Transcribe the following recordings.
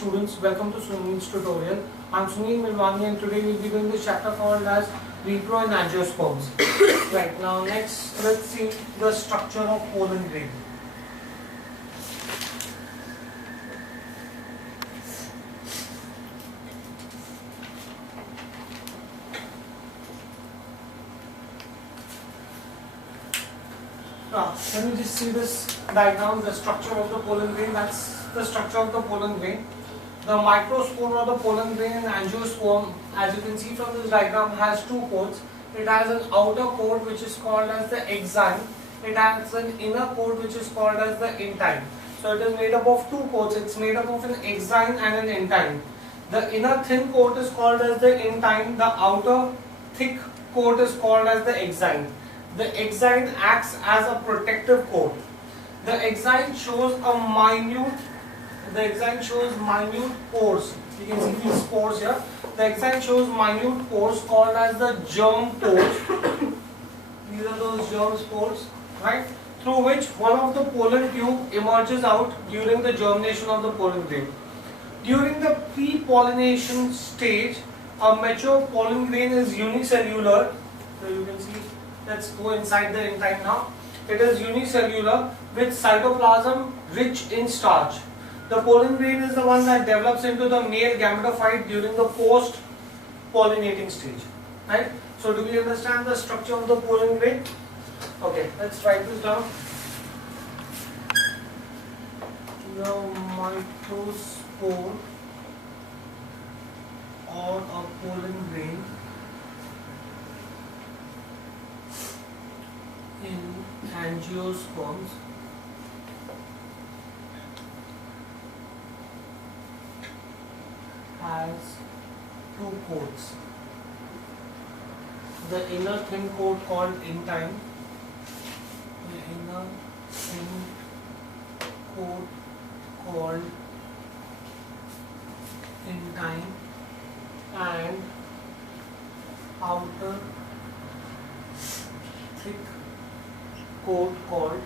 Students, welcome to Sunil's tutorial. I'm Sunil Milwani and today we'll be doing this chapter called as repro and angiosperms. Right, now next let's see the structure of pollen grain. Now, let me just see this diagram, the structure of the pollen grain. That's the structure of the pollen grain. The microspore or the pollen grain and angiosperm, as you can see from this diagram, has two coats. It has an outer coat which is called as the exine. It has an inner coat which is called as the intine. So it is made up of two coats. It's made up of an exine and an intine. The inner thin coat is called as the intine. The outer thick coat is called as the exine. The exine acts as a protective coat. The exine shows minute pores. You can see these pores here. The exine shows minute pores called as the germ pores. These are those germ pores, right? Through which one of the pollen tube emerges out during the germination of the pollen grain. During the pre-pollination stage, a mature pollen grain is unicellular. So you can see, let's go inside the intine now. It is unicellular with cytoplasm rich in starch. The pollen grain is the one that develops into the male gametophyte during the post-pollinating stage. Right? So do we understand the structure of the pollen grain? Okay, let's write this down. The microspore or a pollen grain in angiosperms has two coats. The inner thin coat called intine. The inner thin coat called intine and outer thick coat called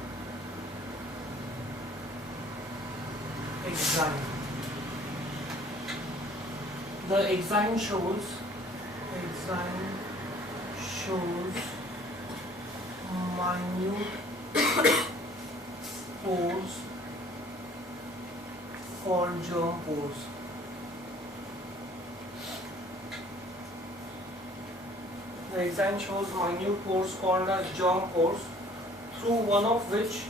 exine. The exine shows minute pores called germ pores. The exine shows minute pores called as germ pores, through one of which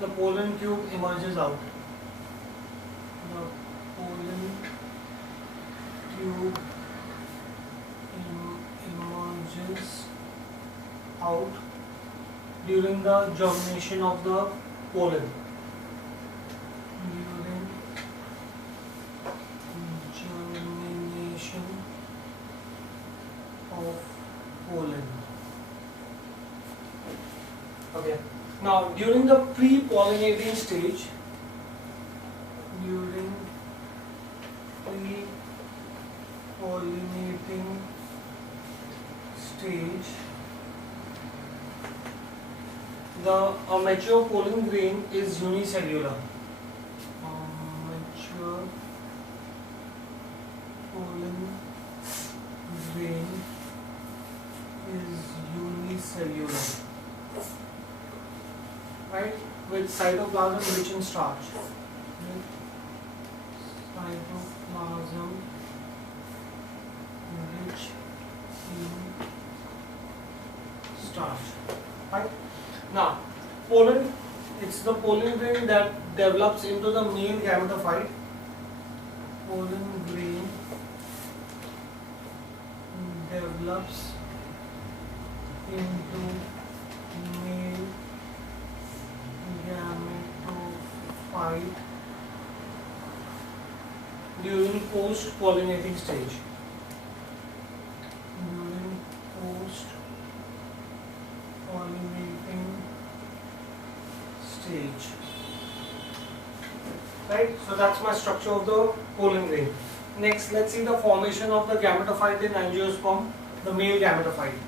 the pollen tube emerges out. The pollen tube emerges out during the germination of the pollen. During germination of pollen. Okay. Now, during the pre-pollinating stage, a mature pollen grain is unicellular. Mature pollen grain is unicellular. Right, with cytoplasm rich in starch. Cytoplasm rich in starch. Right. Now, pollen. It's the pollen grain that develops into the male gametophyte. Pollen grain develops into male gametophyte during post-pollinating stage. During post-pollinating stage. Right? So that's my structure of the pollen grain. Next, let's see the formation of the gametophyte in angiosperm, the male gametophyte.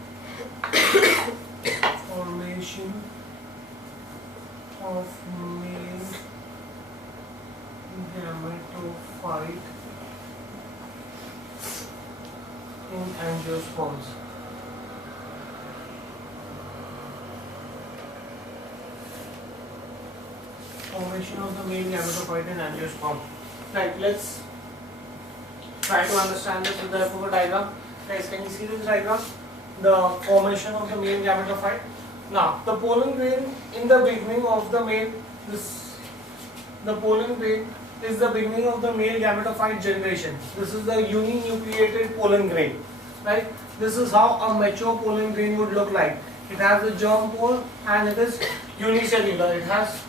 of male gametophyte in angiosperms. Formation of the male gametophyte in angiosperm. Right, let's try to understand this with the repro diagram. Guys, can you see this diagram? The formation of the male gametophyte. Now, the pollen grain in the beginning of the male, the pollen grain is the beginning of the male gametophyte generation. This is the uninucleated pollen grain, right? This is how a mature pollen grain would look like. It has a germ pore and it is unicellular. It has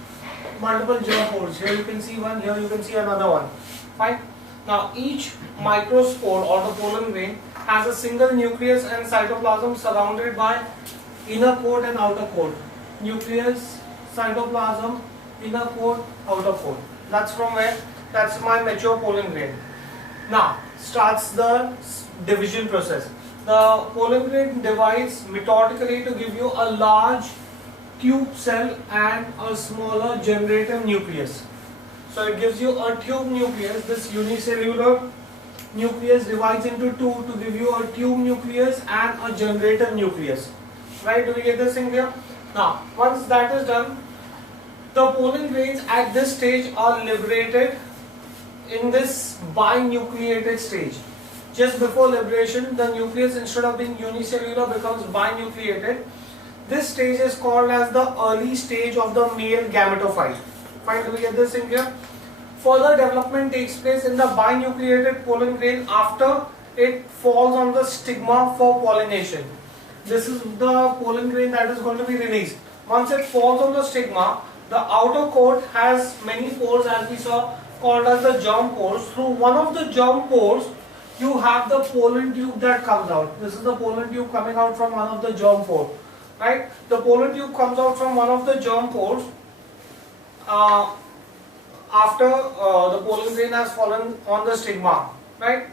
multiple germ pores. Here you can see one, here you can see another one. Fine. Now, each microspore or the pollen grain has a single nucleus and cytoplasm surrounded by inner coat and outer coat. Nucleus, cytoplasm, inner coat, outer coat. That's from where? That's my mature pollen grain. Now starts the division process. The pollen grain divides methodically to give you a large tube cell and a smaller generative nucleus. So it gives you a tube nucleus. This unicellular nucleus divides into two to give you a tube nucleus and a generative nucleus. Right? Do we get this thing here? Now, once that is done, the pollen grains at this stage are liberated in this binucleated stage. Just before liberation, the nucleus, instead of being unicellular, becomes binucleated. This stage is called as the early stage of the male gametophyte. Fine, do we get this thing here? Further development takes place in the binucleated pollen grain after it falls on the stigma for pollination. This is the pollen grain that is going to be released. Once it falls on the stigma, the outer coat has many pores, as we saw, called as the germ pores. Through one of the germ pores, you have the pollen tube that comes out. This is the pollen tube coming out from one of the germ pores. Right? The pollen tube comes out from one of the germ pores after the pollen grain has fallen on the stigma. Right?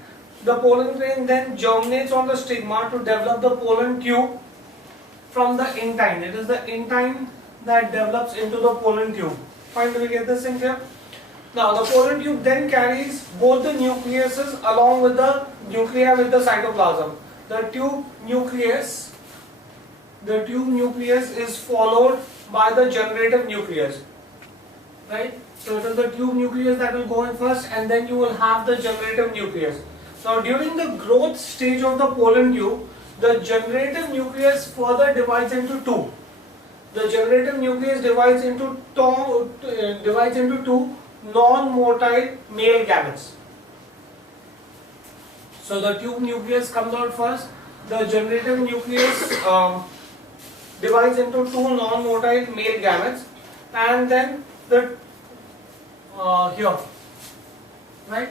The pollen grain then germinates on the stigma to develop the pollen tube from the intine. It is the intine that develops into the pollen tube. Fine, do we get this thing here? Now the pollen tube then carries both the nucleuses along with the nuclei with the cytoplasm. The tube nucleus is followed by the generative nucleus. Right? So it is the tube nucleus that will go in first, and then you will have the generative nucleus. Now during the growth stage of the pollen tube, the generative nucleus further divides into two. The generative nucleus divides into two non-motile male gametes. So the tube nucleus comes out first. The generative nucleus divides into two non-motile male gametes, and then the here, right?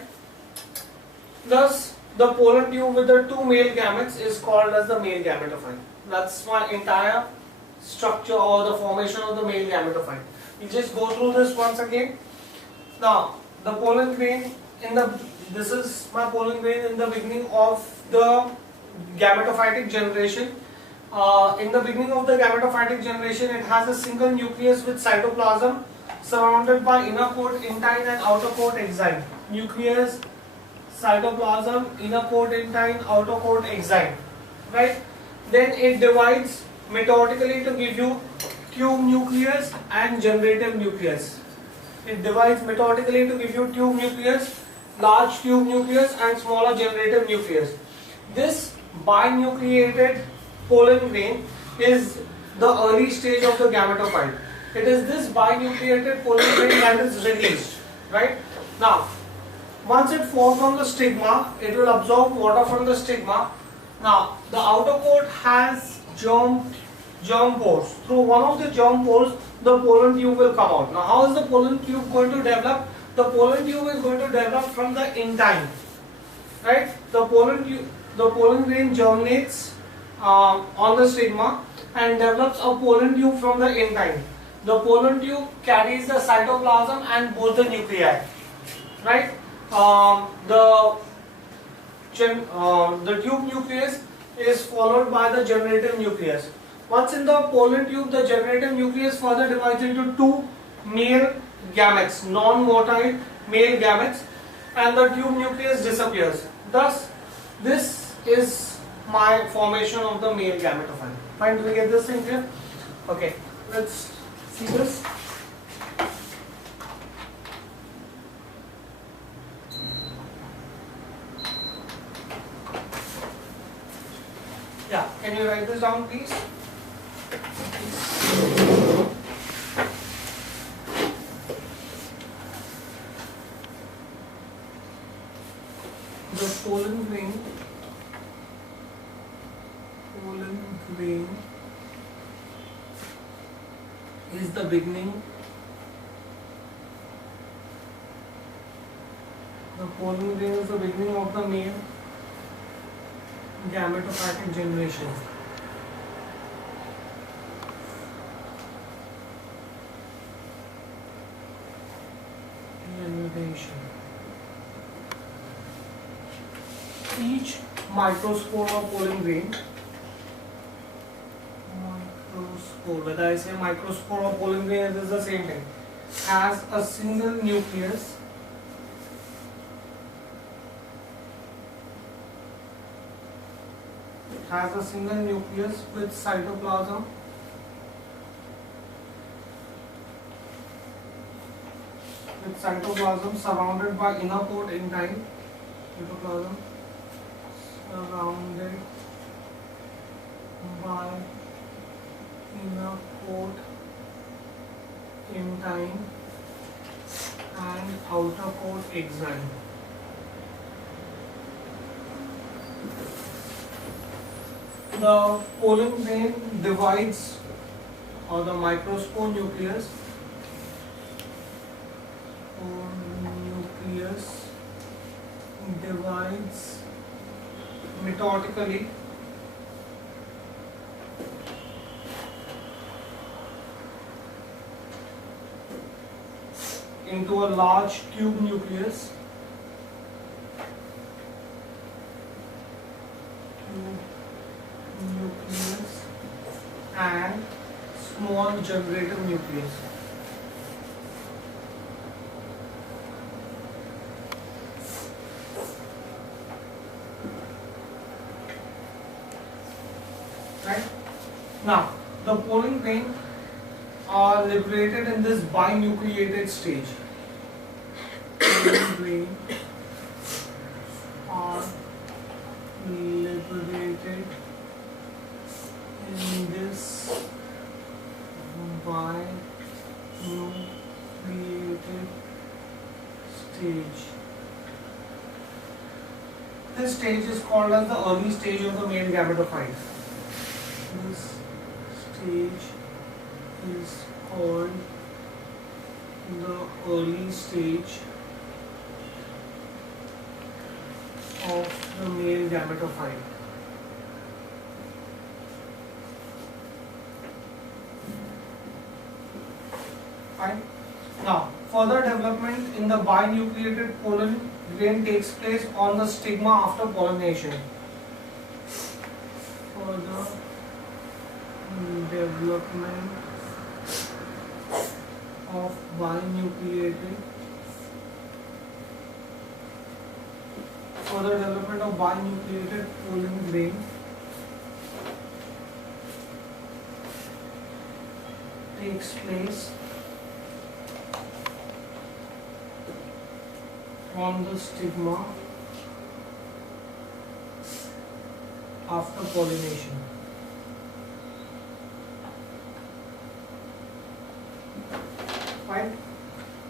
Thus, the pollen tube with the two male gametes is called as the male gametophyte. That's my entire structure or the formation of the male gametophyte. We just go through this once again. Now, the pollen grain this is my pollen grain in the beginning of the gametophytic generation. In the beginning of the gametophytic generation, it has a single nucleus with cytoplasm surrounded by inner coat, intine, and outer coat, exine. Nucleus, cytoplasm, inner coat, intine, outer coat, exine. Right? Then it divides methodically to give you tube nucleus and generative nucleus. It divides methodically to give you tube nucleus, large tube nucleus, and smaller generative nucleus. This binucleated pollen grain is the early stage of the gametophyte. It is this binucleated pollen grain that is released. Right? Now, once it falls on the stigma, it will absorb water from the stigma. Now, the outer coat has germ pores. Through one of the germ pores, the pollen tube will come out. Now, how is the pollen tube going to develop? The pollen tube is going to develop from the intine. Right? The pollen grain germinates on the stigma and develops a pollen tube from the intine. The pollen tube carries the cytoplasm and both the nuclei. Right? The tube nucleus is followed by the generative nucleus. Once in the pollen tube, the generative nucleus further divides into two male gametes, non-motile male gametes, and the tube nucleus disappears. Thus, this is my formation of the male gametophyte. Fine, do we get this thing clear? Okay, let's see this. Yeah, can you write this down, please? The pollen grain is the beginning. The pollen grain is the beginning of the male gametophytic generation. Each microspore of pollen grain, whether I say microspore or pollen grain, it is the same thing, has a single nucleus with cytoplasm surrounded by inner coat in time. Cytoplasm surrounded by inner coat in time and outer coat exile. The pollen grain divides, or the microspore nucleus divides mitotically into a large tube nucleus and small generative nucleus. Right? Now, the pollen grain are liberated in this binucleated stage. Pollen grain are liberated in this binucleated stage. This stage is called as the early stage of the male gametophyte. This stage is called the early stage of the male gametophyte. Fine. Now, further development in the binucleated pollen grain takes place on the stigma after pollination. Further development of binucleated pollen grain takes place on the stigma after pollination. Fine.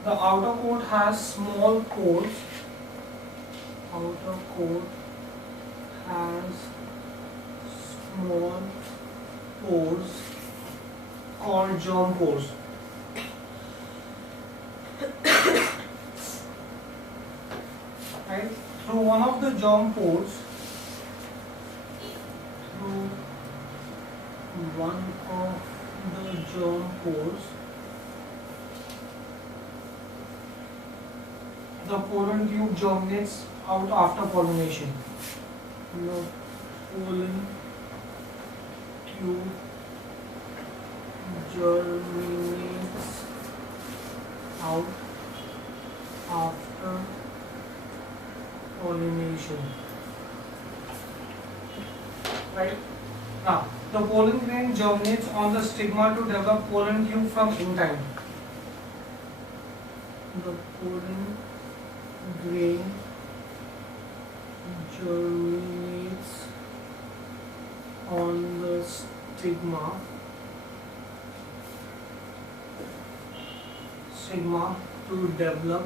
The outer coat has small pores. Outer coat has small pores called germ pores. Right? Through one of the germ pores, the pollen tube germinates out after pollination. The pollen tube germinates out after pollination. Right? Now, the pollen grain germinates on the stigma to develop pollen tube from intine. The pollen grain germinates on the stigma to develop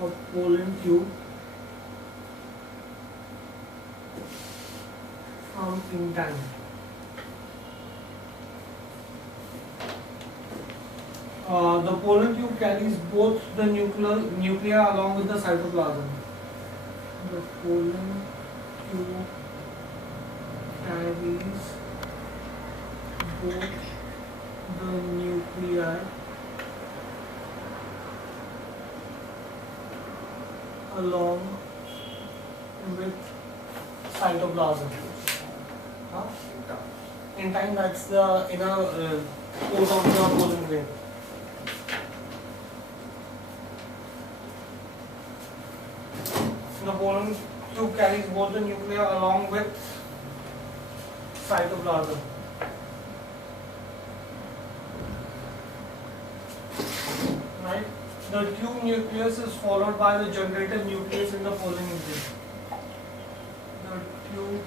a pollen tube from intine. The pollen tube carries both the nuclei along with the cytoplasm. The pollen tube carries both the nuclei along with cytoplasm. Intine, that's the inner coat of the pollen grain. The pollen tube carries both the nuclei along with cytoplasm. Right? The tube nucleus is followed by the generative nucleus in the pollen grain. The tube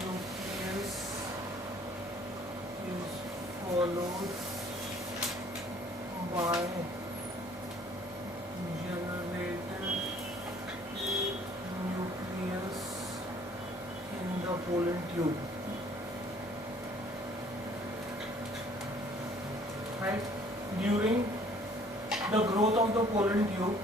nucleus is followed by generative nucleus in the pollen tube. Right? During the growth of the pollen tube,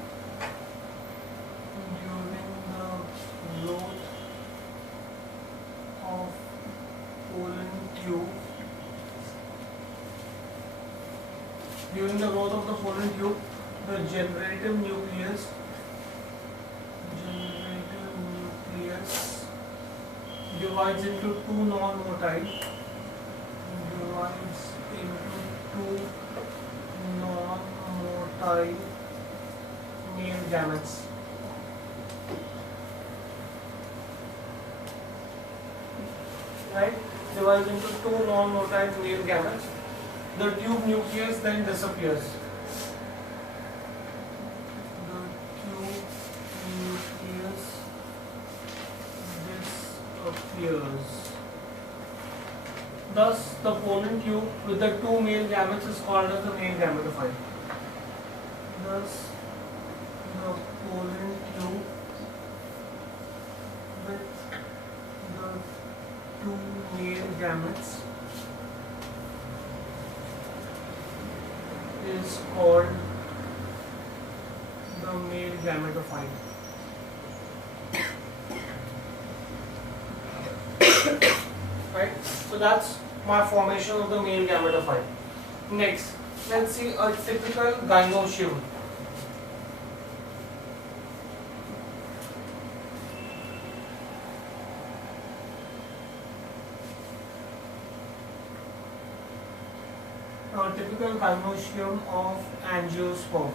the generative nucleus divides into two non-motile male gametes. Right? Divides into two non-motile male gametes. The tube nucleus then disappears. The tube nucleus disappears. Thus, the pollen tube with the two male gametes is called as the male gametophyte. Thus, the pollen tube with the two male gametes is called the male gametophyte. Right? So that's my formation of the male gametophyte. Next, let's see a typical gynoecium. A typical gynoecium of angiosperm.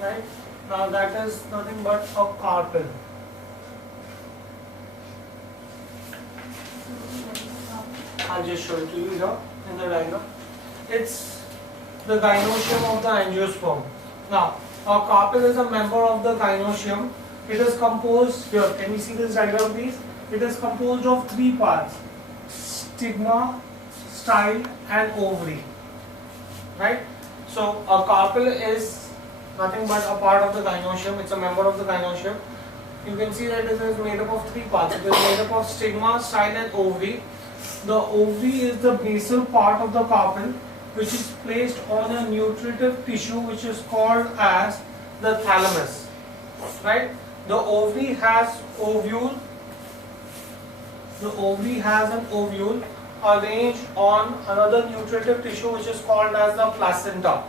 Right? Now that is nothing but a carpel. I'll just show it to you here in the diagram. It's the gynoecium of the angiosperm. Now, a carpel is a member of the gynoecium. It is composed, here, can you see this diagram please? It is composed of three parts: stigma, style and ovary. Right? So, a carpel is nothing but a part of the gynoecium. It's a member of the gynoecium. You can see that it is made up of three parts. It is made up of stigma, style and ovary. The ovary is the basal part of the carpel, which is placed on a nutritive tissue which is called as the thalamus. Right? The ovary has ovule. The ovary has an ovule arranged on another nutritive tissue which is called as the placenta.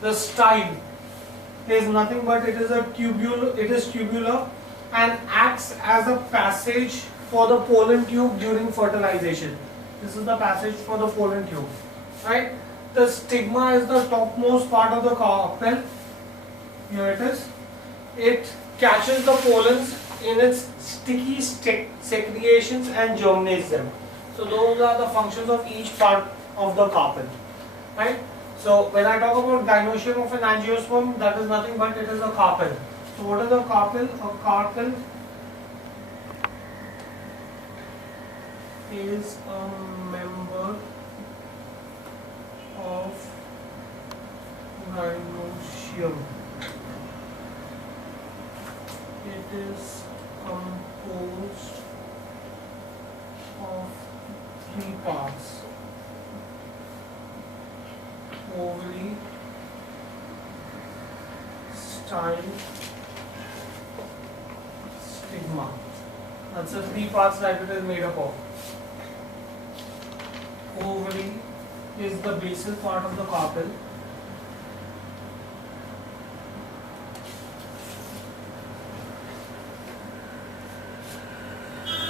The style is nothing but it is tubular and acts as a passage for the pollen tube during fertilization. This is the passage for the pollen tube, right? The stigma is the topmost part of the carpel. Here it is. It catches the pollens in its sticky secretions and germinates them. So those are the functions of each part of the carpel, right? So when I talk about gynoecium of an angiosperm, that is nothing but it is a carpel. So what is a carpel? A carpel is a member of gynoecium. It is composed of three parts: ovary, style, stigma. That's the three parts that it is made up of. Ovary is the basal part of the carpel.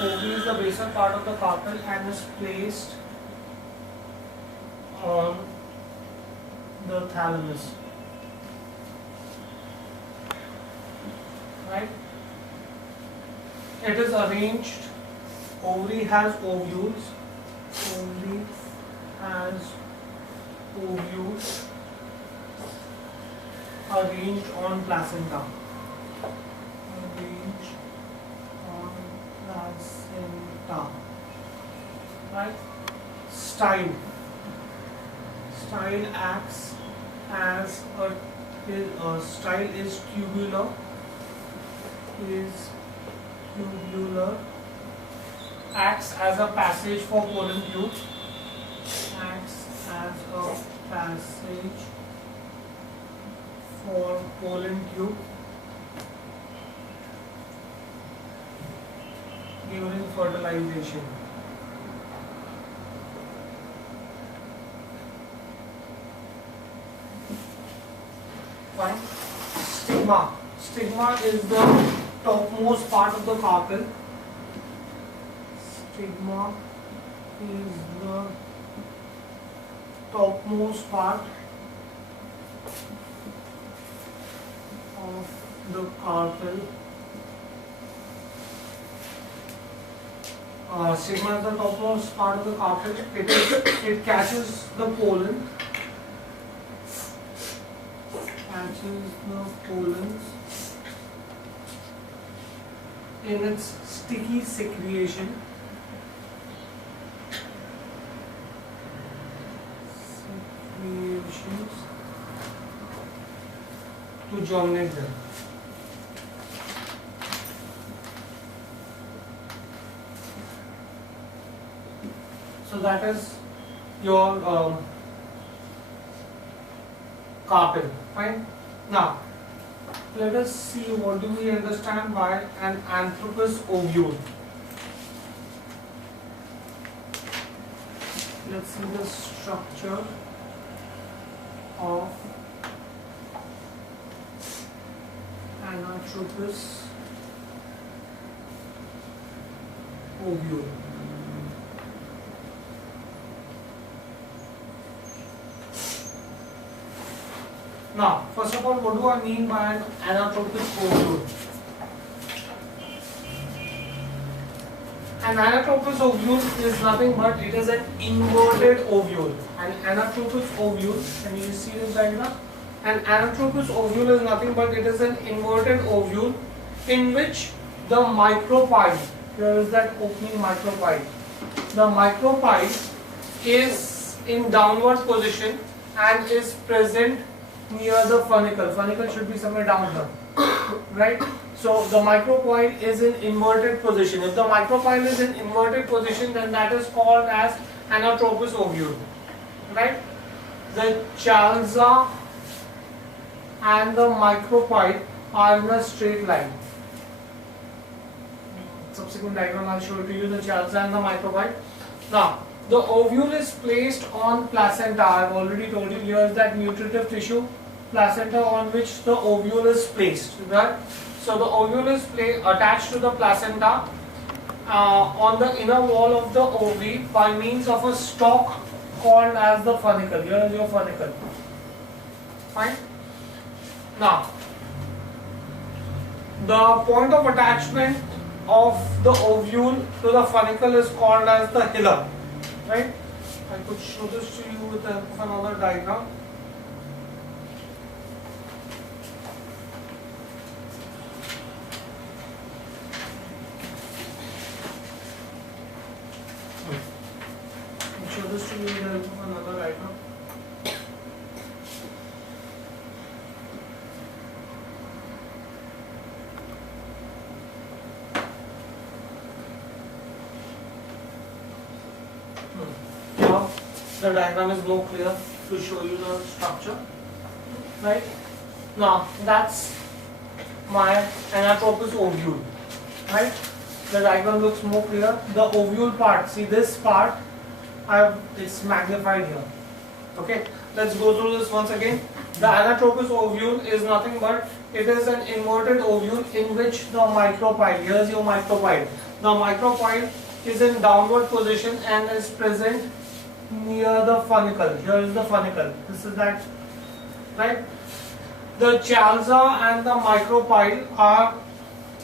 Ovary is the basal part of the carpel and is placed on the thalamus. Right? It is arranged. Ovary has ovules. Ovary has ovules arranged on placenta. Arranged on placenta. Right? Style. Style acts as a style is tubular. Acts as a passage for pollen tube. Acts as a passage for pollen tube during fertilization. Fine. Stigma. Stigma is the topmost part of the carpel. Stigma is the topmost part of the carpel. Stigma is the topmost part of the carpel. It catches the pollen. Catches the pollens in its sticky secretion. To germinate them. So that is your carpel. Fine. Now let us see what do we understand by an anthropous ovule. Let's see the structure of anthropous ovule. Now, first of all, what do I mean by an anthropous ovule? An anthropous ovule is nothing but it is an inverted ovule. An anthropous ovule, can you see this diagram? An anthropous ovule is nothing but it is an inverted ovule in which the micropyle, here is that opening micropyle. The micropyle is in downward position and is present near the funicle. Funicle should be somewhere down here, right? So the micropyle is in inverted position. If the micropyle is in inverted position, then that is called as anthropous ovule, right? The chalza and the micropyle are in a straight line. Subsequent diagram I'll show it to you, the chalza and the micropyle. Now, the ovule is placed on placenta. I've already told you, here is that nutritive tissue. placenta on which the ovule is placed. Right? So the ovule is attached to the placenta on the inner wall of the ovary by means of a stalk called as the funicle. Here is your funicle. Fine. Now, the point of attachment of the ovule to the funicle is called as the hilum. Right? I could show this to you with the help of another diagram. I'll show this to you with the help of another diagram. Now, the diagram is more clear to show you the structure. Right? Now, that's my anatropous ovule. Right? The diagram looks more clear. The ovule part, see this part, it's magnified here. Okay? Let's go through this once again. The anatropous ovule is nothing but, it is an inverted ovule in which the micropyle, here's your micropyle. The micropyle is in downward position and is present near the funicle. Here is the funicle. This is that, right? The chalza and the micropyle are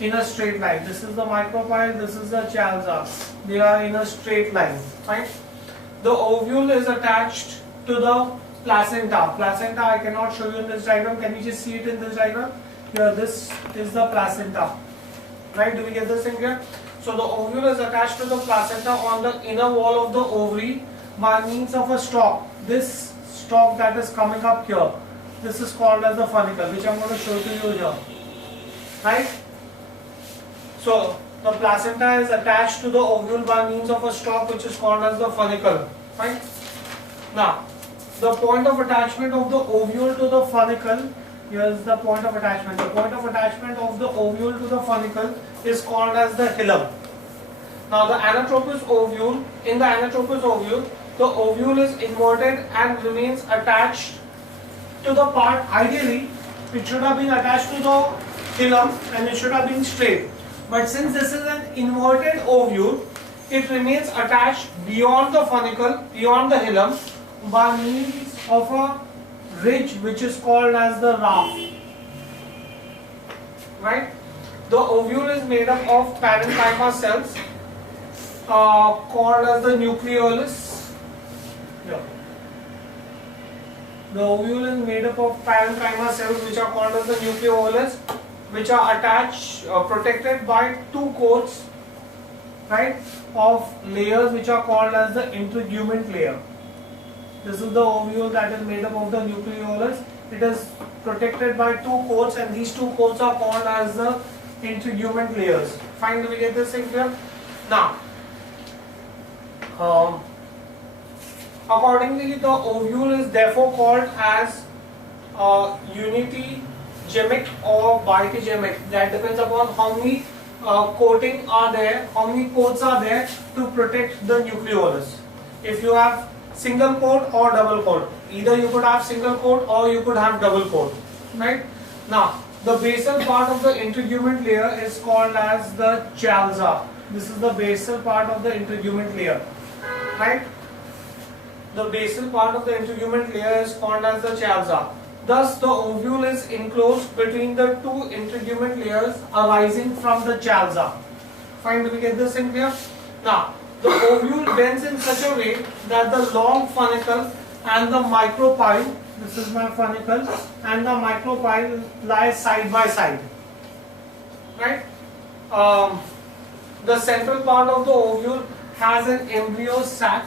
in a straight line. This is the micropyle, this is the chalza. They are in a straight line, right? The ovule is attached to the placenta. Placenta I cannot show you in this diagram. Can you just see it in this diagram? Here, this is the placenta. Right? Do we get this in here? So the ovule is attached to the placenta on the inner wall of the ovary by means of a stalk. This stalk that is coming up here, this is called as the funicle, which I am going to show to you here. Right? So the placenta is attached to the ovule by means of a stalk which is called as the funicle. Right? Now, the point of attachment of the ovule to the funicle, here is the point of attachment. The point of attachment of the ovule to the funicle is called as the hilum. Now the anatropous ovule, in the anatropous ovule, the ovule is inverted and remains attached to the part, ideally it should have been attached to the hilum and it should have been straight. But since this is an inverted ovule, it remains attached beyond the funicle, beyond the hilum, by means of a ridge which is called as the raphe. Right? The ovule is made up of parenchyma cells called as the nucleolus. Yeah. The ovule is made up of parenchyma cells which are called as the nucleolus, which are attached, protected by two coats, right, of layers which are called as the integument layer. This is the ovule that is made up of the nucleolus. It is protected by two coats and these two coats are called as the integument layers. Fine, do we get this thing clear? Now, accordingly the ovule is therefore called as unitygemic or bitegemic. That depends upon how many coating are there, how many coats are there to protect the nucleolus. If you have single coat or double coat, either you could have single coat or you could have double coat, right? Now, the basal part of the integument layer is called as the chalza. This is the basal part of the integument layer, right? The basal part of the integument layer is called as the chalza. Thus, the ovule is enclosed between the two integument layers arising from the chalza. Fine, do we get this in here? Now, the ovule bends in such a way that the long funicle and the micropyle, this is my funicle, and the micropyle lie side by side. Right? The central part of the ovule has an embryo sac.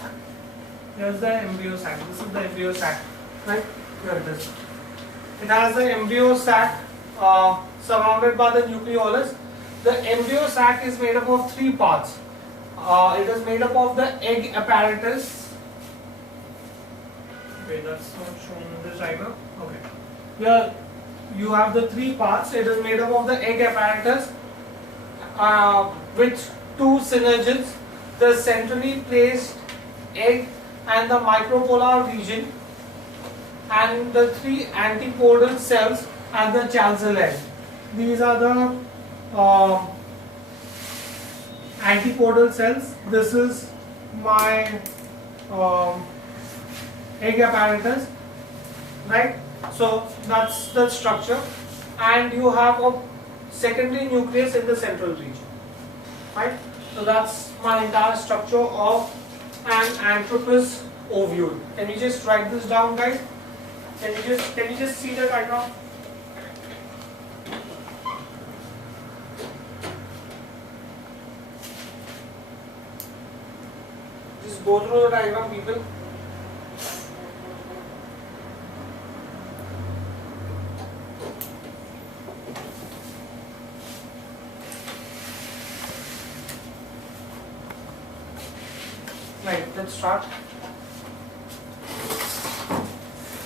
Here's the embryo sac. This is the embryo sac. Right? Here it is. It has the embryo sac surrounded by the nucleolus. The embryo sac is made up of three parts. It is made up of the egg apparatus. Okay, that's not shown in this diagram. Okay. Here you have the three parts. It is made up of the egg apparatus with two synergids, the centrally placed egg and the micropolar region. and the 3 antipodal cells at the chancel end. These are the antipodal cells. This is my egg apparatus, right? So that's the structure, and you have a secondary nucleus in the central region, right? So that's my entire structure of an Anthropus ovule. Can you just write this down, guys? Can you just see the diagram? Just go through the diagram, people. Right, let's start.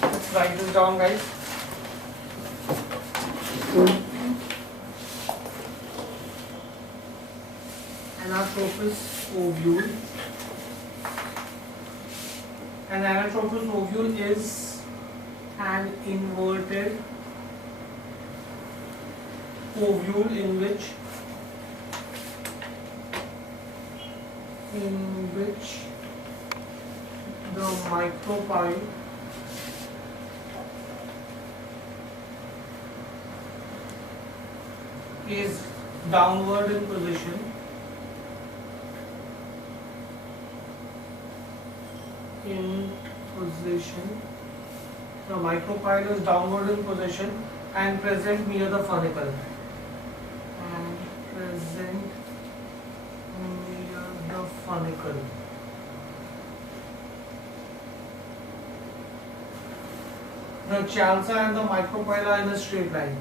Let's write this down, guys. Anatropus ovule. An Anatropus ovule is an inverted ovule in which the micropyle is downward in position the micropyle is downward in position and present near the funicle The chalza and the micropyle are in a straight line.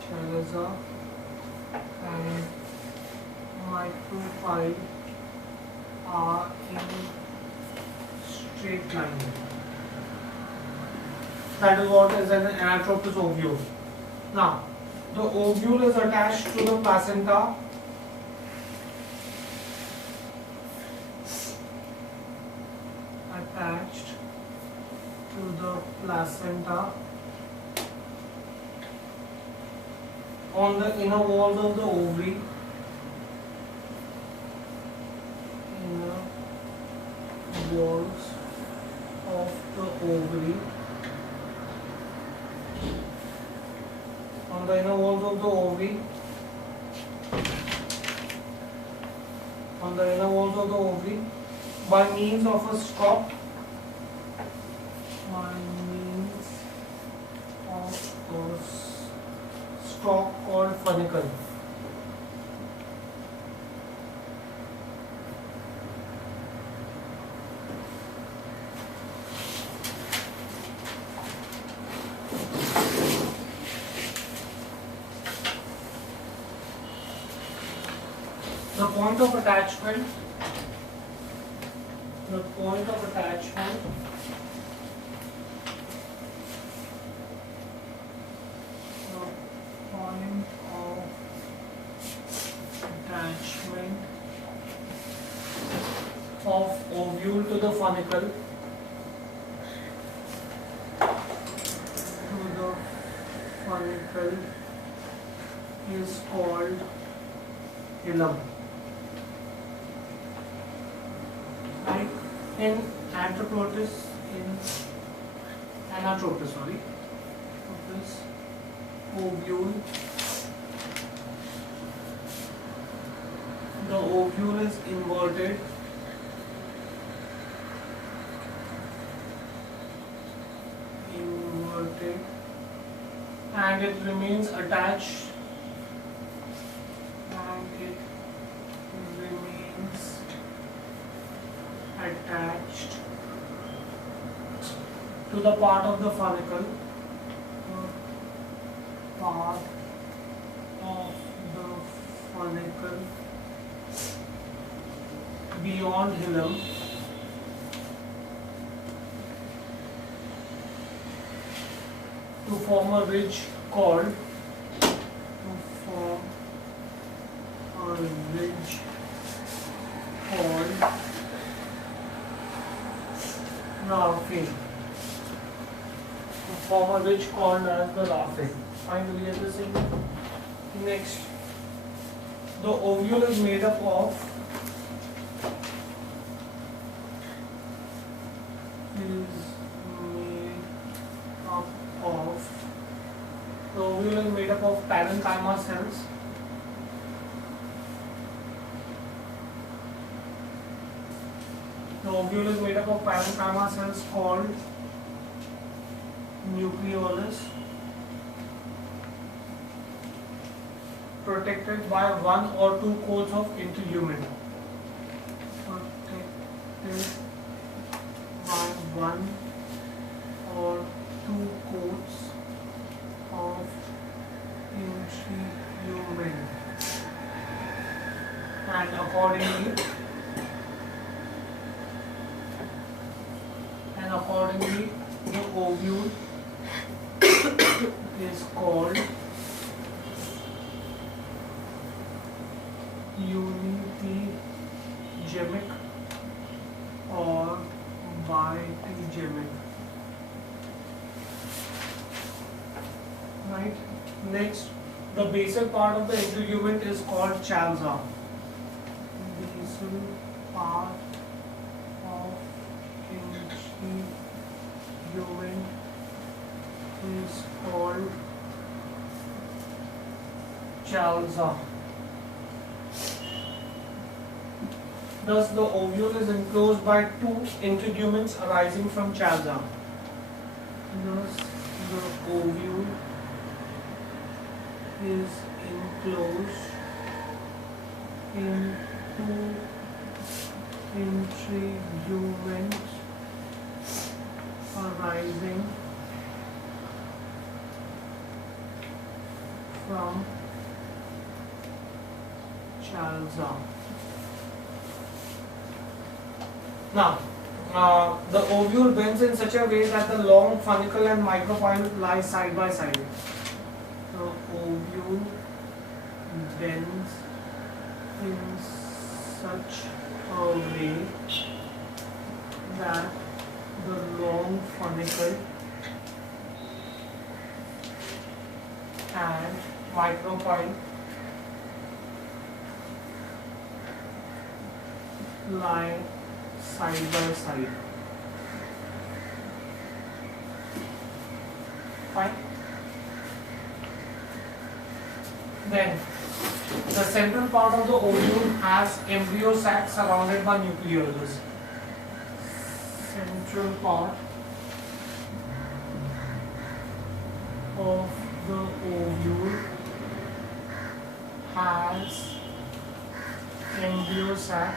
Chalza and micropyle are in straight line. That is what is an Anatropus ovule. Now, the ovule is attached to the placenta. On the inner walls of the ovary. On the inner walls of the ovary. By means of a stalk. Called funicle. The point of attachment of ovule to the funicle is called hilum. Right? In Anatropus, ovule, the ovule is inverted and it remains attached to the part of the funicle beyond hilum to form a ridge called larvae. Form a ridge called as the larvae. Finally, we are the same. Next, the ovule is made up of parenchyma cells. The ovule is made up of parenchyma cells called nucleolus, protected by one or two coats of integument. Protected by one or two coats of integument, and accordingly the ovule is called unithygemic or bitegemic. Right. Next, the basal part of the integument is called chalza. Basal part of integument is called chalza. Thus, the ovule is enclosed by two integuments arising from chalza. Thus, the ovule is enclosed in two integuments arising from chalza. Now, the ovule bends in such a way that the long funicle and micropyle lie side by side. The ovule bends in such a way that the long funicle and micropyle lie side by side. Fine. Then, the central part of the ovule has embryo sac surrounded by nucleolus. Central part of the ovule has embryo sac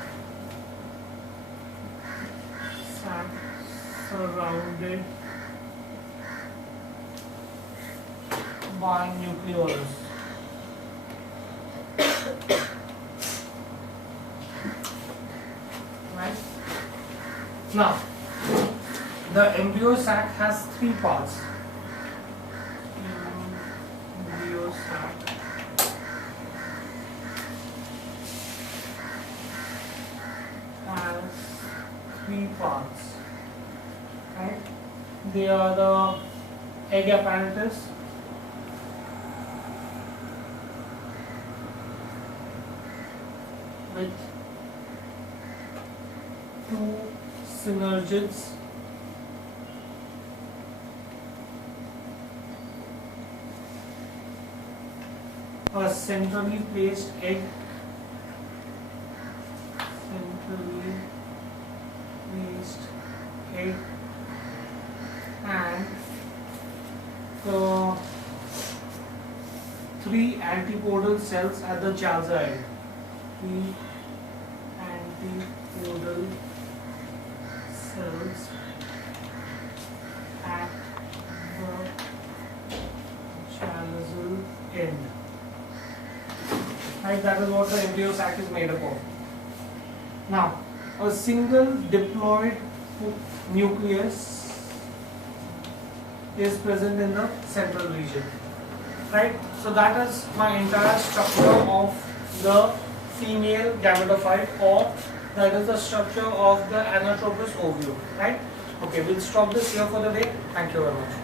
surrounded by nucleolus. Right? Now, the embryo sac has three parts. Embryo sac has three parts. Right? They are the egg apparatus, with two synergids, a centrally placed egg, and the three antipodal cells at the chalza end. Three antipodal cells at the chalazal end. Right, that is what the embryo sac is made up of. Now, a single diploid nucleus is present in the central region. Right? So that is my entire structure of the female gametophyte, or that is the structure of the anatropous ovule. Right? Okay, we'll stop this here for the day. Thank you very much.